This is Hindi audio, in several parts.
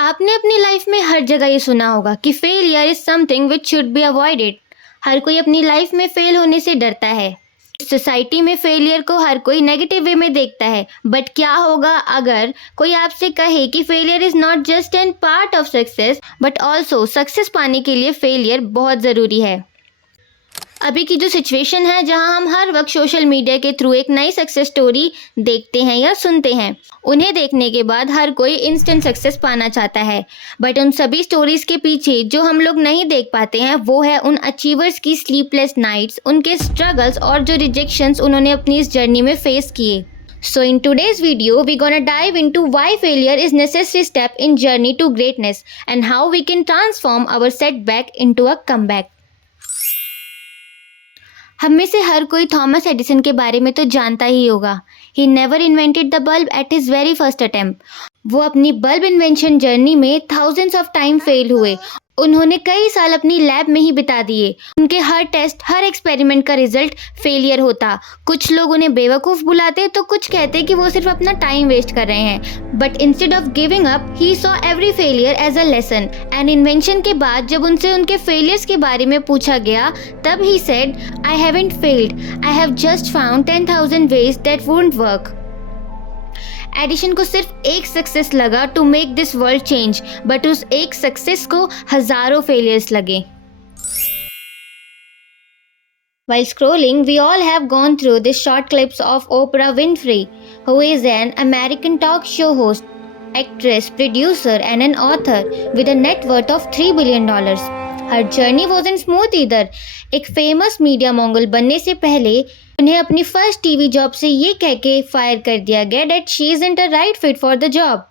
आपने अपनी लाइफ में हर जगह ये सुना होगा कि failure is something which should be avoided. हर कोई अपनी लाइफ में फेल होने से डरता है। सोसाइटी में फेलियर को हर कोई नेगेटिव वे में देखता है। बट क्या होगा अगर कोई आपसे कहे कि failure is not just an part of success but also success पाने के लिए फेलियर बहुत ज़रूरी है। अभी की जो सिचुएशन है जहां हम हर वक्त सोशल मीडिया के थ्रू एक नई सक्सेस स्टोरी देखते हैं या सुनते हैं, उन्हें देखने के बाद हर कोई इंस्टेंट सक्सेस पाना चाहता है। बट उन सभी स्टोरीज के पीछे जो हम लोग नहीं देख पाते हैं वो है उन अचीवर्स की स्लीपलेस नाइट्स, उनके स्ट्रगल्स और जो रिजेक्शंस उन्होंने अपनी इस जर्नी में फेस किए। So in today's video, we're gonna dive into why failure is necessary step in journey to greatness and how we can transform our setback into a comeback. हम में से हर कोई थॉमस एडिसन के बारे में तो जानता ही होगा। He never invented the bulb at his very first attempt. वो अपनी बल्ब इन्वेंशन जर्नी में थाउजेंड्स ऑफ टाइम फेल हुए। उन्होंने कई साल अपनी लैब में ही बिता दिए। उनके हर टेस्ट, हर एक्सपेरिमेंट का रिजल्ट फेलियर होता। कुछ लोग उन्हें बेवकूफ़ बुलाते तो कुछ कहते कि वो सिर्फ अपना टाइम वेस्ट कर रहे हैं। But instead of giving up he saw every failure as a lesson. And invention के बाद जब उनसे उनके फेलियर्स के बारे में पूछा गया तब he said, I haven't failed, I have just found 10,000 ways that wouldn't work. Edison को सिर्फ एक सक्सेस लगा to make this world change, but उस एक सक्सेस को हजारों फेलियर्स लगे। While scrolling, we all have gone through the short clips of Oprah Winfrey, who is an American talk show host, actress, producer, and an author with a net worth of $3 billion. Her journey wasn't smooth either. एक फेमस मीडिया मोंगल बनने से पहले उन्हें अपनी फर्स्ट टीवी जॉब से ये कह के फायर कर दिया गया that she isn't a right fit for the job.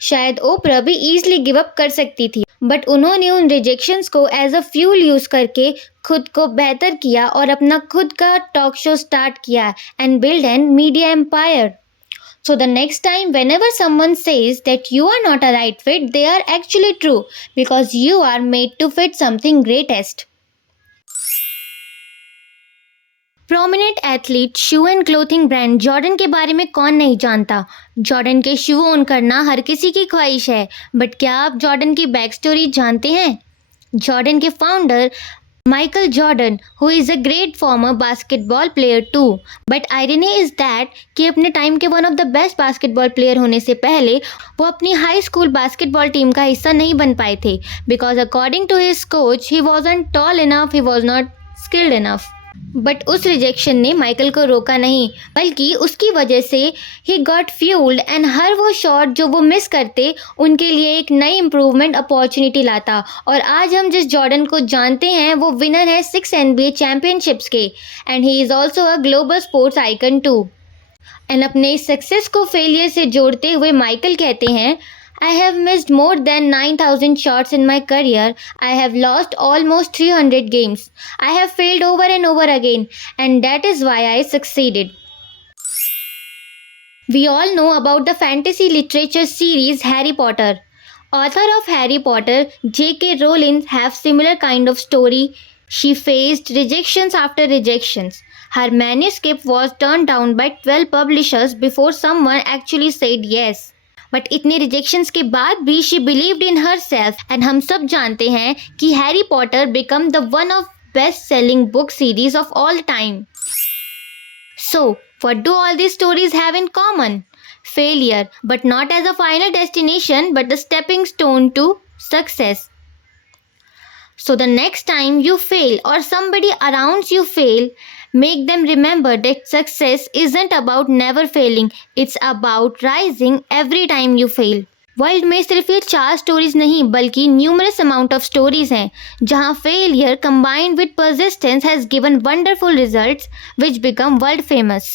शायद ओपरा भी ईजिली गिव अप कर सकती थी, बट उन्होंने उन रिजेक्शंस को एज अ फ्यूल यूज़ करके खुद को बेहतर किया और अपना खुद का टॉक शो स्टार्ट किया and build an media empire. So the next time whenever someone says that you are not a right fit, they are actually true because you are made to fit something greatest. Prominent athlete shoe and clothing brand Jordan के बारे में कौन नहीं जानता। जॉर्डन के शू ओन करना हर किसी की ख्वाहिश है, बट क्या आप जॉर्डन की बैक स्टोरी जानते हैं? जॉर्डन के founder Michael Jordan, who is a great former basketball player too. But irony is that कि अपने टाइम के one of the best basketball player होने से पहले वो अपनी हाई स्कूल बास्केटबॉल टीम का हिस्सा नहीं बन पाए थे because according to his coach he wasn't tall enough, he was not skilled enough. But उस रिजेक्शन ने माइकल को रोका नहीं, बल्कि उसकी वजह से ही गॉट फ्यूल्ड एंड हर वो शॉट जो वो मिस करते उनके लिए एक नई इम्प्रूवमेंट अपॉर्चुनिटी लाता। और आज हम जिस जॉर्डन को जानते हैं वो विनर है 6 NBA चैम्पियनशिप्स के and he is also a global sports icon too. And अपने इस सक्सेस को फेलियर से जोड़ते हुए माइकल कहते हैं, I have missed more than 9,000 shots in my career. I have lost almost 300 games. I have failed over and over again, and that is why I succeeded. We all know about the fantasy literature series Harry Potter. Author of Harry Potter, J.K. Rowling, have similar kind of story. She faced rejections after rejections. Her manuscript was turned down by 12 publishers before someone actually said yes. But इतने रिजेक्शंस के बाद भी she believed in herself and हम सब जानते हैं कि Harry Potter become the one of best selling book series of all time. So what do all these stories have in common? Failure, but not as a final destination but the stepping stone to success. So the next time you fail or somebody around you fail, make them remember that success isn't about never failing. It's about rising every time you fail. World में सिर्फ ये 4 स्टोरीज नहीं बल्कि न्यूमरस अमाउंट ऑफ स्टोरीज हैं जहाँ failure combined with persistence has given wonderful results which become world famous.